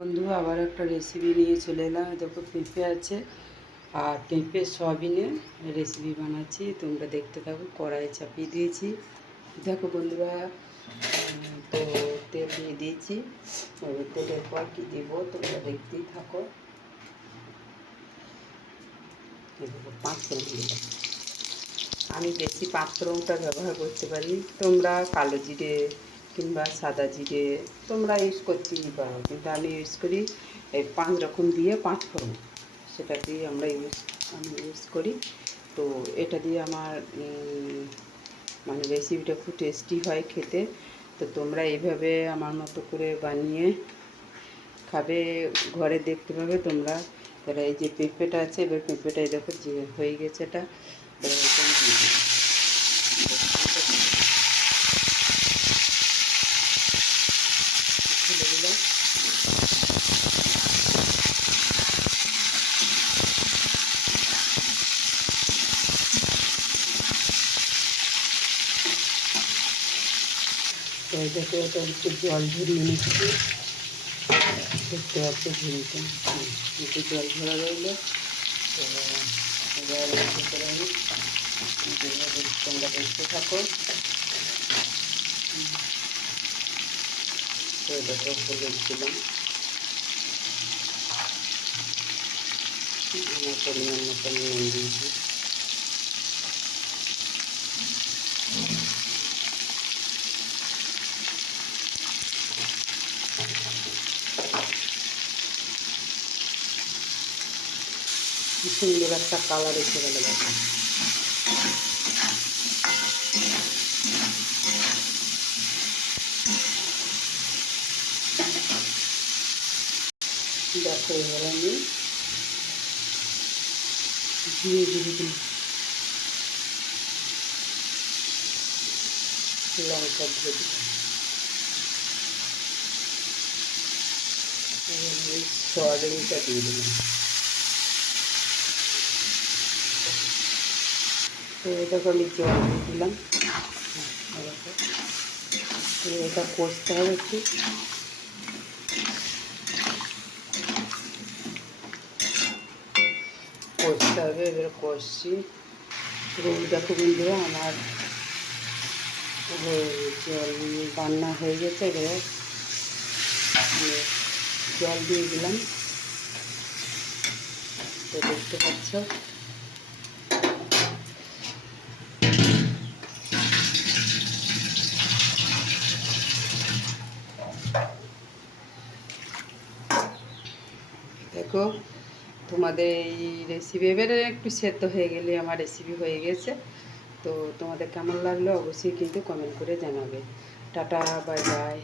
বন্ধু আবার একটা রেসিপি নিয়ে চলে এলাম। দেখো পেঁপে আছে আর পেঁপে সয়াবিনে রেসিপি বানাচ্ছি, তোমরা দেখতে থাকো। কড়াই চাপিয়ে দিয়েছি, দেখো বন্ধুরা। তো তেল দিয়ে দিয়েছি, এবার তেলের পর কী দেবো তোমরা দেখতেই থাকো। দেখো পাঁচফোড়ন দিলাম, আমি বেশি পাঁচফোড়নটা ব্যবহার করতে পারি, তোমরা কালো জিরে কিংবা সাদা জিরে তোমরা ইউজ করতেই পারো, কিন্তু আমি ইউজ করি এই 5 রকম দিয়ে পাঁচফোড়ন, সেটা দিয়ে আমি ইউজ করি। তো এটা দিয়ে আমার মানে রেসিপিটা খুব টেস্টি হয় খেতে। তো তোমরা এইভাবে আমার মতো করে বানিয়ে খাবে, ঘরে দেখতে পাবে তোমরা। তাহলে এই যে পেঁপেটা আছে, এবার পেঁপেটা দেখো যে হয়ে গেছে, এটা এবার এটা আমি দিয়ে দিই। তুলে দিলাম। তো এটাকে ওটা একটু জল ঝরিয়ে নিচ্ছি, দেখতে পাচ্ছি ঝুড়িটা একটু জল ঝরা রইলো। তো এবার করে আমি তোমরা দেখতে থাকো। তো এটাকে হলুদ দিলাম, আমার পরিমাণ মতো নুন দিয়েছি। কি সুন্দর একটা কালার এসে গেল, দেখো। দেখো এবার আমি ধীরে ধীরে দিই লঙ্কা দিয়ে দিলাম, সয়াবিনটা দিয়ে দিলাম। তো দেখো আমি জল দিয়ে দিলাম, এটা কষতে হবে একটু। কষতে হবে, এবার কষছি। দেখো বন্ধুরা আমার জল রান্না হয়ে গেছে, এবারে জল দিয়ে দিলাম। তো দেখতে পাচ্ছ দেখো তোমাদের এই রেসিপি এবারে একটু সেদ্ধ হয়ে গেলে আমার রেসিপি হয়ে গেছে। তো তোমাদের কেমন লাগলো অবশ্যই কিন্তু কমেন্ট করে জানাবে। Tata, bye bye.